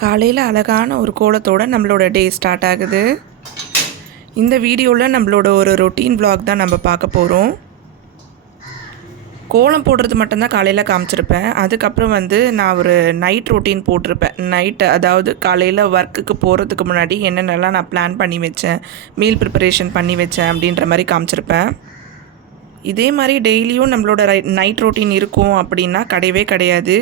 காலையில் அழகான ஒரு கோலத்தோடு நம்மளோட டே ஸ்டார்ட் ஆகுது. இந்த வீடியோவில் நம்மளோட ஒரு ரொட்டீன் vlog தான் நம்ம பார்க்க போகிறோம். கோலம் போடுறது மட்டும்தான் காலையில் காமிச்சிருப்பேன். அதுக்கப்புறம் நான் ஒரு நைட் ரொட்டீன் போட்டிருப்பேன். நைட்டு அதாவது காலையில் ஒர்க்குக்கு போகிறதுக்கு முன்னாடி என்னென்னலாம் நான் பிளான் பண்ணி வச்சேன், மீல் ப்ரிப்பரேஷன் பண்ணி வச்சேன் அப்படின்ற மாதிரி காமிச்சிருப்பேன். இதே மாதிரி டெய்லியும் நம்மளோட நைட் ரொட்டீன் இருக்கும் அப்படின்னா கிடையவே கிடையாது.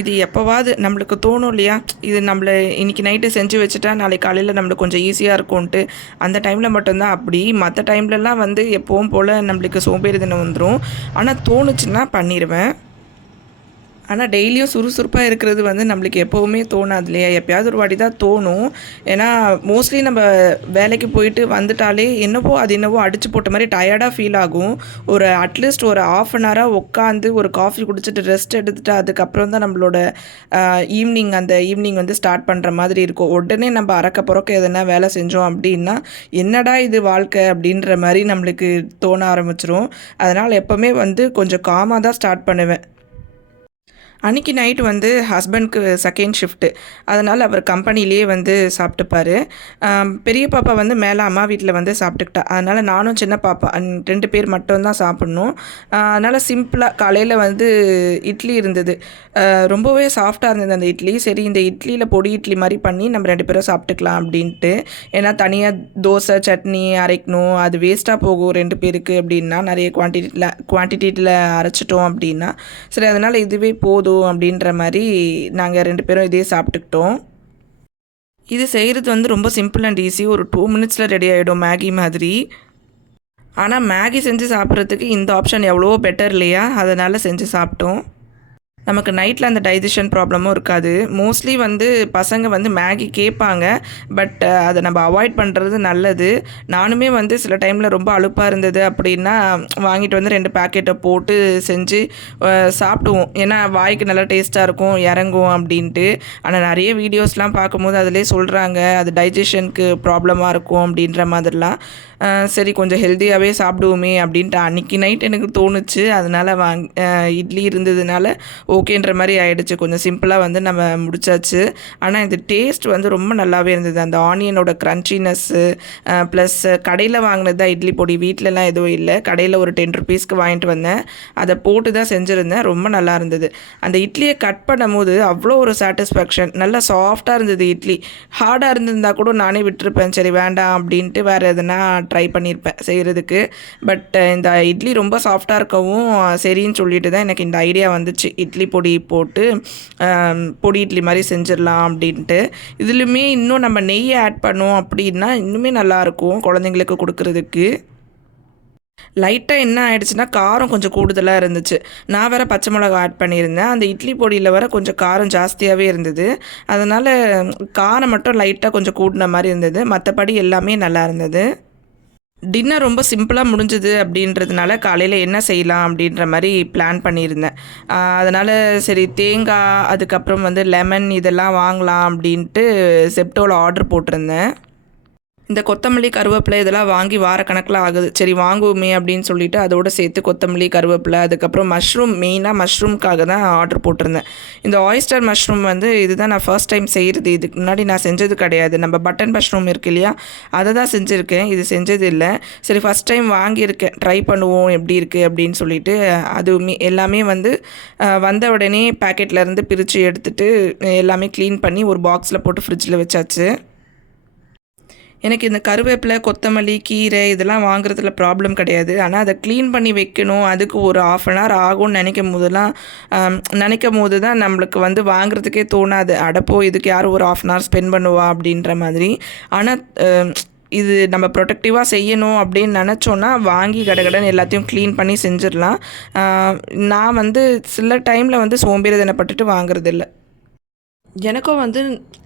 இது எப்போவாது நம்மளுக்கு தோணும் இல்லையா, இது நம்மளை இன்றைக்கி நைட்டு செஞ்சு வச்சுட்டா நாளைக்கு காலையில் நம்மளுக்கு கொஞ்சம் ஈஸியாக இருக்கும்ன்ட்டு. அந்த டைமில் மட்டும்தான் அப்படி. மற்ற டைம்லலாம் எப்போவும் போல் நம்மளுக்கு சோம்பேறித்தனம் வந்துடும். ஆனால் தோணுச்சுன்னா பண்ணிடுவேன். ஆனால் டெய்லியும் சுறுசுறுப்பாக இருக்கிறது நம்மளுக்கு எப்போவுமே தோணாது இல்லையா, எப்போயாவது ஒரு வாட்டி தான் தோணும். ஏன்னா மோஸ்ட்லி நம்ம வேலைக்கு போயிட்டு வந்துட்டாலே என்னவோ அடித்து போட்ட மாதிரி டயர்டாக ஃபீல் ஆகும். ஒரு அட்லீஸ்ட் ஒரு ½ அன் ஹவராக உட்காந்து ஒரு காஃபி குடிச்சிட்டு ரெஸ்ட் எடுத்துகிட்டு அதுக்கப்புறம் தான் நம்மளோட ஈவினிங் ஸ்டார்ட் பண்ணுற மாதிரி இருக்கும். உடனே நம்ம அறக்க புறக்க எதனா வேலை செஞ்சோம் அப்படின்னா என்னடா இது வாழ்க்கை அப்படின்ற மாதிரி நம்மளுக்கு தோண ஆரம்பிச்சிரும். அதனால் எப்போவுமே கொஞ்சம் காமாக தான் ஸ்டார்ட் பண்ணுவேன். அன்றைக்கி நைட்டு ஹஸ்பண்ட்க்கு செகண்ட் ஷிஃப்ட்டு, அதனால் அவர் கம்பெனிலேயே சாப்பிட்டுப்பார். பெரிய பாப்பா மேலே அம்மா வீட்டில் சாப்பிட்டுக்கிட்டா. அதனால் நானும் சின்ன பாப்பா 2 பேர் மட்டும்தான் சாப்பிட்ணும். அதனால் சிம்பிளாக காலையில் இட்லி இருந்தது. ரொம்பவே சாஃப்டாக இருந்தது அந்த இட்லி. சரி, இந்த இட்லியில் பொடி இட்லி மாதிரி பண்ணி நம்ம 2 பேரும் சாப்பிட்டுக்கலாம் அப்படின்ட்டு. ஏன்னா தனியாக தோசை சட்னி அரைக்கணும், அது வேஸ்ட்டாக போகும் 2 பேருக்கு அப்படின்னா, நிறைய குவான்டிட்டியில் அரைச்சிட்டோம் அப்படின்னா. சரி, அதனால் இதுவே போதும் அப்படின்ற மாதிரி நாங்கள் 2 பேரும் இதே சாப்பிட்டுக்கிட்டோம். இது செய்கிறது ரொம்ப சிம்பிள் அண்ட் ஈஸி. ஒரு 2 மினிட்ஸில் ரெடி ஆகிடும், மேகி மாதிரி. ஆனால் மேகி செஞ்சு சாப்பிட்றதுக்கு இந்த ஆப்ஷன் எவ்வளோ பெட்டர் இல்லையா, அதனால் செஞ்சு சாப்பிட்டோம். நமக்கு நைட்டில் அந்த டைஜஷன் ப்ராப்ளமும் இருக்காது. மோஸ்ட்லி பசங்க மேகி கேட்பாங்க. பட் அதை நம்ம அவாய்ட் பண்ணுறது நல்லது. நானுமே சில டைமில் ரொம்ப அலுப்பாக இருந்தது அப்படின்னா வாங்கிட்டு 2 பேக்கெட்டை போட்டு செஞ்சு சாப்பிடுவோம். ஏன்னா வாய்க்கு நல்லா டேஸ்ட்டாக இருக்கும், இறங்கும் அப்படின்ட்டு. ஆனால் நிறைய வீடியோஸ்லாம் பார்க்கும்போது அதிலே சொல்கிறாங்க அது டைஜஷனுக்கு ப்ராப்ளமாக இருக்கும் அப்படின்ற மாதிரிலாம். சரி, கொஞ்சம் ஹெல்த்தியாகவே சாப்பிடுவோமே அப்படின்ட்டு அன்றைக்கி நைட் எனக்கு தோணுச்சு. அதனால் இட்லி இருந்ததுனால ஓகேன்ற மாதிரி ஆகிடுச்சு. கொஞ்சம் சிம்பிளாக நம்ம முடிச்சாச்சு. ஆனால் இந்த டேஸ்ட் ரொம்ப நல்லாவே இருந்தது. அந்த ஆனியனோட க்ரன்ச்சினஸ்ஸு ப்ளஸ் கடையில் வாங்கினது தான் இட்லி பொடி, வீட்டிலலாம் எதுவும் இல்லை. கடையில் ஒரு 10 ருபீஸ்க்கு வாங்கிட்டு வந்தேன். அதை போட்டு தான் செஞ்சுருந்தேன். ரொம்ப நல்லா இருந்தது. அந்த இட்லியை கட் பண்ணும் போது அவ்வளோ ஒரு சாட்டிஸ்ஃபேக்ஷன். நல்லா சாஃப்டாக இருந்தது இட்லி. ஹார்டாக இருந்திருந்தால் கூட நானே விட்டுருப்பேன், சரி வேண்டாம் அப்படின்ட்டு வேறு எதுனா ட்ரை பண்ணியிருப்பேன் செய்கிறதுக்கு. பட் இந்த இட்லி ரொம்ப சாஃப்டாக இருக்கவும் சரின்னு சொல்லிட்டு தான் எனக்கு இந்த ஐடியா வந்துச்சு, இட்லி பொடி போட்டு பொடி இட்லி மாதிரி செஞ்சிடலாம் அப்படின்ட்டு. இதுலையுமே இன்னும் நம்ம நெய்யை ஆட் பண்ணோம் அப்படின்னா இன்னுமே நல்லாயிருக்கும் குழந்தைங்களுக்கு கொடுக்குறதுக்கு. லைட்டாக என்ன ஆகிடுச்சுன்னா காரம் கொஞ்சம் கூடுதலாக இருந்துச்சு. நான் வேறு பச்சை மிளகா ஆட் பண்ணியிருந்தேன். அந்த இட்லி பொடியில் வேறு கொஞ்சம் காரம் ஜாஸ்தியாகவே இருந்தது. அதனால் காரம் மட்டும் லைட்டாக கொஞ்சம் கூடின மாதிரி இருந்தது. மற்றபடி எல்லாமே நல்லா இருந்தது. டின்னர் ரொம்ப சிம்பிளாக முடிஞ்சுது அப்படின்றதுனால காலையில் என்ன செய்யலாம் அப்படின்ற மாதிரி பிளான் பண்ணியிருந்தேன். அதனால் சரி, தேங்காய் அதுக்கப்புறம் லெமன் இதெல்லாம் வாங்கலாம் அப்படின்ட்டு செப்டோவில் ஆர்டர் போட்டிருந்தேன். இந்த கொத்தமல்லி கருவேப்பிலை இதெல்லாம் வாங்கி வாரக்கணக்கில் ஆகுது. சரி வாங்குவோமே அப்படின்னு சொல்லிட்டு அதோடு சேர்த்து கொத்தமல்லி கருவேப்பிலை அதுக்கப்புறம் மஷ்ரூம், மெயினாக மஷ்ரூம்காக தான் ஆர்டர் போட்டிருந்தேன். இந்த ஆயிஸ்டர் மஷ்ரூம் இதுதான் நான் ஃபர்ஸ்ட் டைம் செய்கிறது. இதுக்கு முன்னாடி நான் செஞ்சது கிடையாது. நம்ம பட்டன் மஷ்ரூம் இருக்கு இல்லையா, அதை தான் செஞ்சுருக்கேன், இது செஞ்சது இல்லை. சரி, ஃபஸ்ட் டைம் வாங்கியிருக்கேன், ட்ரை பண்ணுவோம் எப்படி இருக்குது அப்படின்னு சொல்லிட்டு. அதுவுமே எல்லாமே வந்த உடனே பேக்கெட்லேருந்து பிரித்து எடுத்துகிட்டு எல்லாமே க்ளீன் பண்ணி ஒரு பாக்ஸில் போட்டு ஃப்ரிட்ஜில் வச்சாச்சு. எனக்கு இந்த கருவேப்பிலை கொத்தமல்லி கீரை இதெல்லாம் வாங்குறதுல ப்ராப்ளம் கிடையாது. ஆனால் அதை க்ளீன் பண்ணி வைக்கணும், அதுக்கு ஒரு ½ அன் ஹவர் ஆகும்னு நினைக்கும் போது தான் நம்மளுக்கு வாங்குறதுக்கே தோணாது. அடப்போ இதுக்கு யாரும் ஒரு ½ அன் ஹவர் ஸ்பெண்ட் பண்ணுவா அப்படின்ற மாதிரி. ஆனால் இது நம்ம ப்ரொடக்டிவாக செய்யணும் அப்படின்னு நினச்சோன்னா வாங்கி கடகடன்னு எல்லாத்தையும் க்ளீன் பண்ணி செஞ்சிடலாம். நான் சில டைமில் சோம்பேறித்தனப்பட்டுட்டு வாங்குறதில்ல. எனக்கும்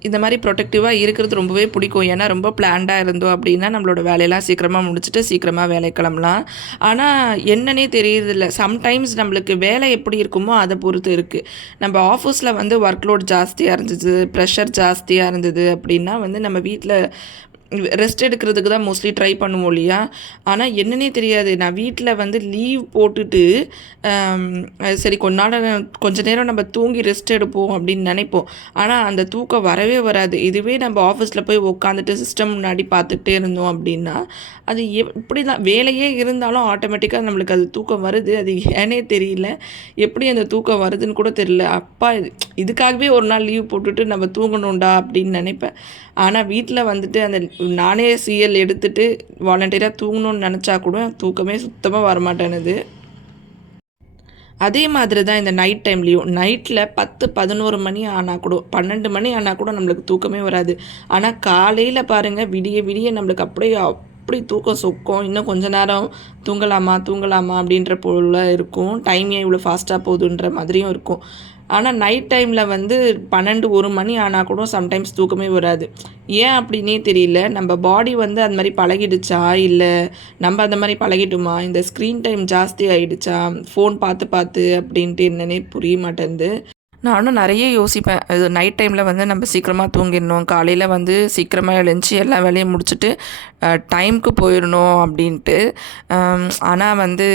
இந்த மாதிரி ப்ரொடெக்டிவாக இருக்கிறது ரொம்பவே பிடிக்கும். ஏன்னா ரொம்ப பிளான்டாக இருந்தோம் அப்படின்னா நம்மளோட வேலையெல்லாம் சீக்கிரமாக முடிச்சுட்டு சீக்கிரமாக வேலை கிளம்பலாம். ஆனால் என்னன்னே தெரியறதில்ல, சம்டைம்ஸ் நம்மளுக்கு வேலை எப்படி இருக்குமோ அதை பொறுத்து இருக்குது. நம்ம ஆஃபீஸில் ஒர்க் லோட் ஜாஸ்தியாக இருந்தது, ப்ரெஷர் ஜாஸ்தியாக இருந்தது அப்படின்னா நம்ம வீட்டில் ரெஸ்ட் எடுக்கிறதுக்கு தான் மோஸ்ட்லி ட்ரை பண்ணுவோம் இல்லையா. ஆனால் என்னன்னே தெரியாது, நான் வீட்டில் வந்து லீவ் போட்டுட்டு சரி கொஞ்ச நேரம் நம்ம தூங்கி ரெஸ்ட் எடுப்போம் அப்படின்னு நினைப்போம். ஆனால் அந்த தூக்கம் வரவே வராது. இதுவே நம்ம ஆஃபீஸில் போய் உட்காந்துட்டு சிஸ்டம் முன்னாடி பார்த்துக்கிட்டே இருந்தோம் அப்படின்னா அது இப்படி தான் வேலையே இருந்தாலும் ஆட்டோமேட்டிக்காக நம்மளுக்கு அது தூக்கம் வருது. அது ஏனே தெரியல, எப்படி அந்த தூக்கம் வருதுன்னு கூட தெரியல. அப்பா இதுக்காகவே ஒரு நாள் லீவ் போட்டுட்டு நம்ம தூங்கணும்டா அப்படின்னு நினைப்பேன். ஆனால் வீட்டில் வந்துட்டு அந்த நானே சிஎல் எடுத்துகிட்டு வாலண்டியராக தூங்கணும்னு நினச்சா கூட தூக்கமே சுத்தமாக வரமாட்டேனுது. அதே மாதிரி தான் இந்த நைட் டைம்லேயும் நைட்டில் 10-11 மணி ஆனால் கூட 12 மணி ஆனால் கூட நம்மளுக்கு தூக்கமே வராது. ஆனால் காலையில் பாருங்கள், விடிய விடிய நம்மளுக்கு அப்படியே அப்படி தூக்கம் சொக்கும். இன்னும் கொஞ்ச நேரம் தூங்கலாமா அப்படின்ற போல இருக்கும். டைம் ஏன் இவ்வளோ ஃபாஸ்ட்டாக போகுதுன்ற மாதிரியும் இருக்கும். ஆனால் நைட் டைமில் வந்து 12-1 மணி ஆனால் கூட சம்டைம்ஸ் தூக்கமே வராது. ஏன் அப்படின்னே தெரியல. நம்ம பாடி வந்து அந்த மாதிரி பழகிடுச்சா, இல்லை நம்ம அந்த மாதிரி பழகிட்டோமா, இந்த ஸ்க்ரீன் டைம் ஜாஸ்தி ஆகிடுச்சா, ஃபோன் பார்த்து அப்படின்ட்டு என்னன்னே புரிய மாட்டேங்குது. நானும் நிறைய யோசிப்பேன். இது நைட் டைமில் வந்து நம்ம சீக்கிரமாக தூங்கிடணும், காலையில் வந்து சீக்கிரமாக எழுந்துச்சி எல்லா வேலையும் முடிச்சுட்டு டைமுக்கு போயிடணும் அப்படின்ட்டு. ஆனால் வந்து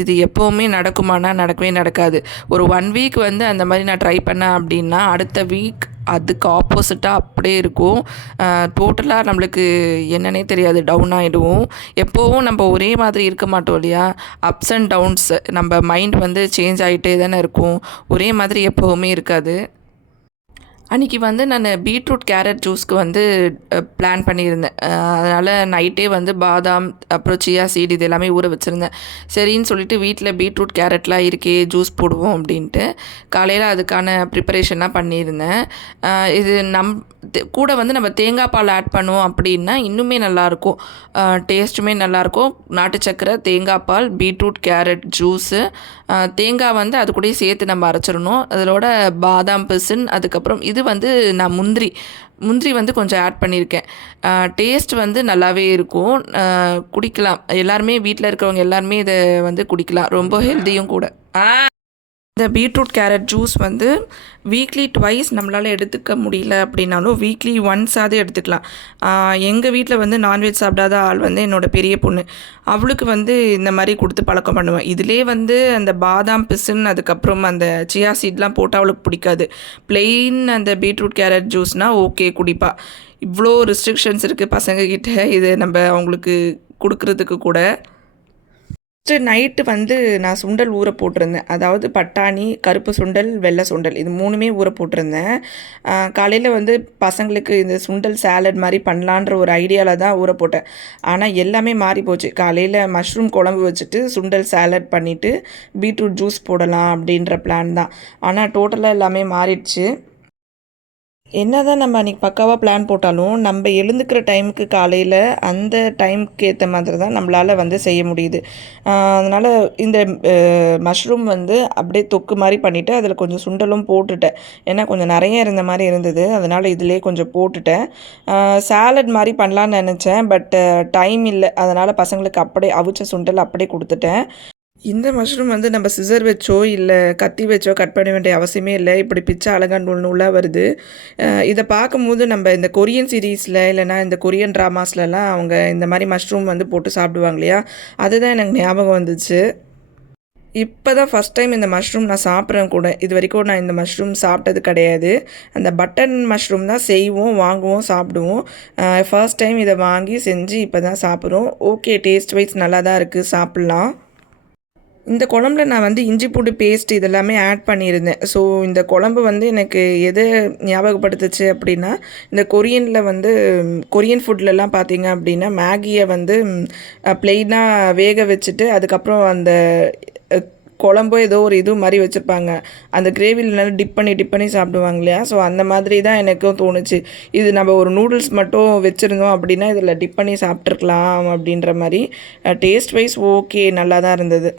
இது எப்போவுமே நடக்குமானா நடக்கவே நடக்காது. ஒரு 1 வீக் வந்து அந்த மாதிரி நான் ட்ரை பண்ணேன் அப்படின்னா அடுத்த வீக் அதுக்கு ஆப்போசிட்டாக அப்படியே இருக்கும். டோட்டலாக நம்மளுக்கு என்னன்னே தெரியாது, டவுன் ஆகிடுவோம். எப்போவும் நம்ம ஒரே மாதிரி இருக்க மாட்டோம் இல்லையா. அப்ஸ் அண்ட் டவுன்ஸ், நம்ம மைண்ட் வந்து சேஞ்ச் ஆகிட்டே தானே இருக்கும், ஒரே மாதிரி எப்போவுமே இருக்காது. அன்றைக்கி வந்து நான் பீட்ரூட் கேரட் ஜூஸ்க்கு வந்து பிளான் பண்ணியிருந்தேன். அதனால் நைட்டே வந்து பாதாம் அப்புறம் சியா சீட் இது எல்லாமே ஊற வச்சுருந்தேன். சரின்னு சொல்லிட்டு வீட்டில் பீட்ரூட் கேரட்லாம் இருக்கே, ஜூஸ் போடுவோம் அப்படின்ட்டு காலையில் அதுக்கான ப்ரிப்பரேஷன்லாம் பண்ணியிருந்தேன். இது கூட வந்து நம்ம தேங்காய் பால் ஆட் பண்ணுவோம் அப்படின்னா இன்னுமே நல்லாயிருக்கும், டேஸ்ட்டுமே நல்லாயிருக்கும். நாட்டு சக்கரை, தேங்காய் பால், பீட்ரூட் கேரட் ஜூஸு, தேங்காய் வந்து அது கூடயே சேர்த்து நம்ம அரைச்சிடணும். அதோட பாதாம் பிசின், அதுக்கப்புறம் இது வந்து நான் முந்திரி வந்து கொஞ்சம் ஆட் பண்ணியிருக்கேன். டேஸ்ட் வந்து நல்லாவே இருக்கும், குடிக்கலாம். எல்லாருமே வீட்டில் இருக்கிறவங்க எல்லாருமே இதை வந்து குடிக்கலாம், ரொம்ப ஹெல்த்தியும் கூட. இந்த பீட்ரூட் கேரட் ஜூஸ் வந்து வீக்லி ட்வைஸ் நம்மளால் எடுத்துக்க முடியல அப்படின்னாலும் வீக்லி ஒன்ஸாவது எடுத்துக்கலாம். எங்கள் வீட்டில் வந்து நான்வெஜ் சாப்பிடாத ஆள் வந்து என்னோடய பெரிய பொண்ணு, அவளுக்கு வந்து இந்த மாதிரி கொடுத்து பழக்கம் பண்ணுவேன். இதிலே வந்து அந்த பாதாம் பிசின் அதுக்கப்புறம் அந்த சியா சீட்லாம் போட்டால் அவளுக்கு பிடிக்காது. பிளெயின் அந்த பீட்ரூட் கேரட் ஜூஸ்னால் ஓகே குடிப்பா. இவ்வளோ ரெஸ்ட்ரிக்ஷன்ஸ் இருக்குது பசங்கக்கிட்ட, இது நம்ம அவங்களுக்கு கொடுக்குறதுக்கு கூட. நைட்டு வந்து நான் சுண்டல் ஊற போட்டிருந்தேன். அதாவது பட்டாணி, கருப்பு சுண்டல், வெள்ளை சுண்டல், இது 3மே ஊற போட்டிருந்தேன். காலையில் வந்து பசங்களுக்கு இந்த சுண்டல் சாலட் மாதிரி பண்ணலான்ற ஒரு ஐடியாவில் தான் ஊற போட்டேன். ஆனால் எல்லாமே மாறி போச்சு. காலையில் மஷ்ரூம் குழம்பு வச்சுட்டு சுண்டல் சாலட் பண்ணிவிட்டு பீட்ரூட் ஜூஸ் போடலாம் அப்படின்ற பிளான் தான். ஆனால் டோட்டலாக எல்லாமே மாறிடுச்சு. என்ன தான் நம்ம அன்றைக்கி பக்காவாக பிளான் போட்டாலும் நம்ம எழுந்துக்கிற டைமுக்கு காலையில் அந்த டைமுக்கு ஏற்ற மாதிரி தான் நம்மளால் வந்து செய்ய முடியுது. அதனால் இந்த மஷ்ரூம் வந்து அப்படியே தொக்கு மாதிரி பண்ணிவிட்டு அதில் கொஞ்சம் சுண்டலும் போட்டுட்டேன். ஏன்னா கொஞ்சம் நிறைய இருந்த மாதிரி இருந்தது, அதனால் இதிலே கொஞ்சம் போட்டுட்டேன். சாலட் மாதிரி பண்ணலான்னு நினச்சேன், பட் டைம் இல்லை. அதனால் பசங்களுக்கு அப்படியே அவிச்ச சுண்டல் அப்படியே கொடுத்துட்டேன். இந்த மஷ்ரூம் வந்து நம்ம சிசர் வச்சோ இல்லை கத்தி வச்சோ கட் பண்ண வேண்டிய அவசியமே இல்லை. இப்படி பிச்சை அழகாக நூலாக வருது. இதை பார்க்கும்போது நம்ம இந்த கொரியன் சீரீஸில் இல்லைனா இந்த கொரியன் ட்ராமாஸ்லலாம் அவங்க இந்த மாதிரி மஷ்ரூம் வந்து போட்டு சாப்பிடுவாங்க இல்லையா, அதுதான் எனக்கு ஞாபகம் வந்துச்சு. இப்போ தான் ஃபஸ்ட் டைம் இந்த மஷ்ரூம் நான் சாப்பிட்றேன் கூட. இது வரைக்கும் நான் இந்த மஷ்ரூம் சாப்பிட்டது கிடையாது. அந்த பட்டன் மஷ்ரூம் தான் செய்வோம், வாங்குவோம், சாப்பிடுவோம். ஃபர்ஸ்ட் டைம் இதை வாங்கி செஞ்சு இப்போ தான் சாப்பிட்றோம். ஓகே, டேஸ்ட் வைஸ் நல்லா தான் இருக்குது, சாப்பிட்லாம். இந்த குழம்புல நான் வந்து இஞ்சி பூண்டு பேஸ்ட் இதெல்லாமே ஆட் பண்ணியிருந்தேன். ஸோ இந்த குழம்பு வந்து எனக்கு எது ஞாபகப்படுத்துச்சு அப்படின்னா, இந்த கொரியன் ஃபுட்லலாம் பார்த்தீங்க அப்படின்னா மேகியை வந்து ப்ளெயினாக வேக வச்சுட்டு அதுக்கப்புறம் அந்த குழம்போ ஏதோ ஒரு இது மாதிரி வச்சுருப்பாங்க. அந்த கிரேவியில் நல்லா டிப் பண்ணி சாப்பிடுவாங்க இல்லையா. ஸோ அந்த மாதிரி தான் எனக்கும் தோணுச்சு. இது நம்ம ஒரு நூடுல்ஸ் மட்டும் வச்சுருந்தோம் அப்படின்னா இதில் டிப் பண்ணி சாப்பிட்ருக்கலாம் அப்படின்ற மாதிரி. டேஸ்ட் வைஸ் ஓகே, நல்லா தான் இருந்தது.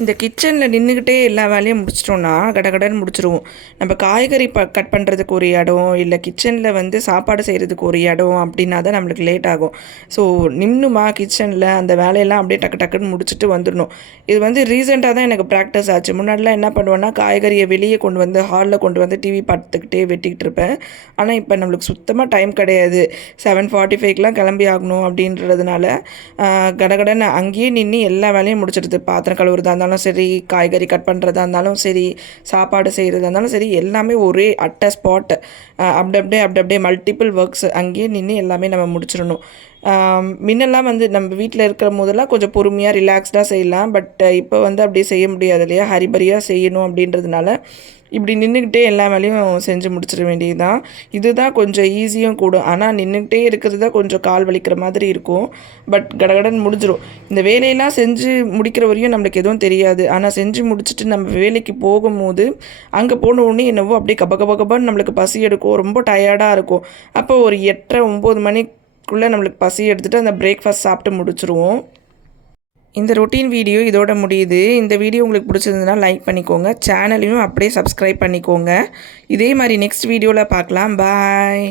இந்த கிச்சனில் நின்றுக்கிட்டே எல்லா வேலையும் முடிச்சிட்டோன்னா கடகடன்னு முடிச்சிருவோம். நம்ம காய்கறி கட் பண்ணுறதுக்கு ஒரு இடம், இல்லை கிச்சனில் வந்து சாப்பாடு செய்கிறதுக்கு ஒரு இடம் அப்படின்னா தான் நம்மளுக்கு லேட் ஆகும். ஸோ நின்றுமா கிச்சனில் அந்த வேலையெல்லாம் அப்படியே டக்கு டக்குன்னு முடிச்சுட்டு வந்துடணும். இது வந்து ரீசெண்டாக தான் எனக்கு ப்ராக்டிஸ் ஆச்சு. முன்னாடிலாம் என்ன பண்ணுவேன்னா காய்கறியை வெளியே கொண்டு வந்து ஹாலில் கொண்டு வந்து டிவி பார்த்துக்கிட்டே வெட்டிக்கிட்டு இருப்பேன். ஆனால் இப்போ நம்மளுக்கு சுத்தமாக டைம் கிடையாது. 7:45க்கெலாம் கிளம்பி ஆகணும் அப்படின்றதுனால கடகடன்னு அங்கேயே நின்று எல்லா வேலையும் முடிச்சிடுது. பாத்திரம் கழுவுறதா இருந்தாலும் சரி, காய்கறி கட் பண்ணுறதா இருந்தாலும் சரி, சாப்பாடு செய்கிறதா இருந்தாலும் சரி, எல்லாமே ஒரே அட் அ ஸ்பாட் அப்படி அப்படியே மல்டிபிள் ஒர்க்ஸ் அங்கேயே நின்று எல்லாமே நம்ம முடிச்சிடணும். முன்னெல்லாம் வந்து நம்ம வீட்டில் இருக்கிற போதெல்லாம் கொஞ்சம் பொறுமையாக ரிலாக்ஸ்டாக செய்யலாம். பட் இப்போ வந்து அப்படி செய்ய முடியாது இல்லையா, ஹரிபரியாக செய்யணும் அப்படின்றதுனால இப்படி நின்றுக்கிட்டே எல்லா வேலையும் செஞ்சு முடிச்சிட வேண்டியது தான். இதுதான் கொஞ்சம் ஈஸியும் கூடும். ஆனால் நின்றுக்கிட்டே இருக்கிறது தான் கொஞ்சம் கால் வலிக்கிற மாதிரி இருக்கும். பட் கடகடன் முடிஞ்சிடும். இந்த வேலையெல்லாம் செஞ்சு முடிக்கிற வரையும் நம்மளுக்கு எதுவும் தெரியாது. ஆனால் செஞ்சு முடிச்சுட்டு நம்ம வேலைக்கு போகும்போது அங்கே போன உடனே என்னவோ அப்படியே கபன்னு நம்மளுக்கு பசி எடுக்கும். ரொம்ப டயர்டாக இருக்கும். அப்போ ஒரு 8:30-9 மணிக்குள்ளே நம்மளுக்கு பசி எடுத்துகிட்டு அந்த பிரேக்ஃபாஸ்ட் சாப்பிட்டு முடிச்சுருவோம். இந்த ரொட்டீன் வீடியோ இதோட முடியுது. இந்த வீடியோ உங்களுக்கு பிடிச்சிருந்ததுன்னா லைக் பண்ணிக்கோங்க. சேனலையும் அப்படியே சப்ஸ்கிரைப் பண்ணிக்கோங்க. இதே மாதிரி நெக்ஸ்ட் வீடியோவில் பார்க்கலாம். பாய்.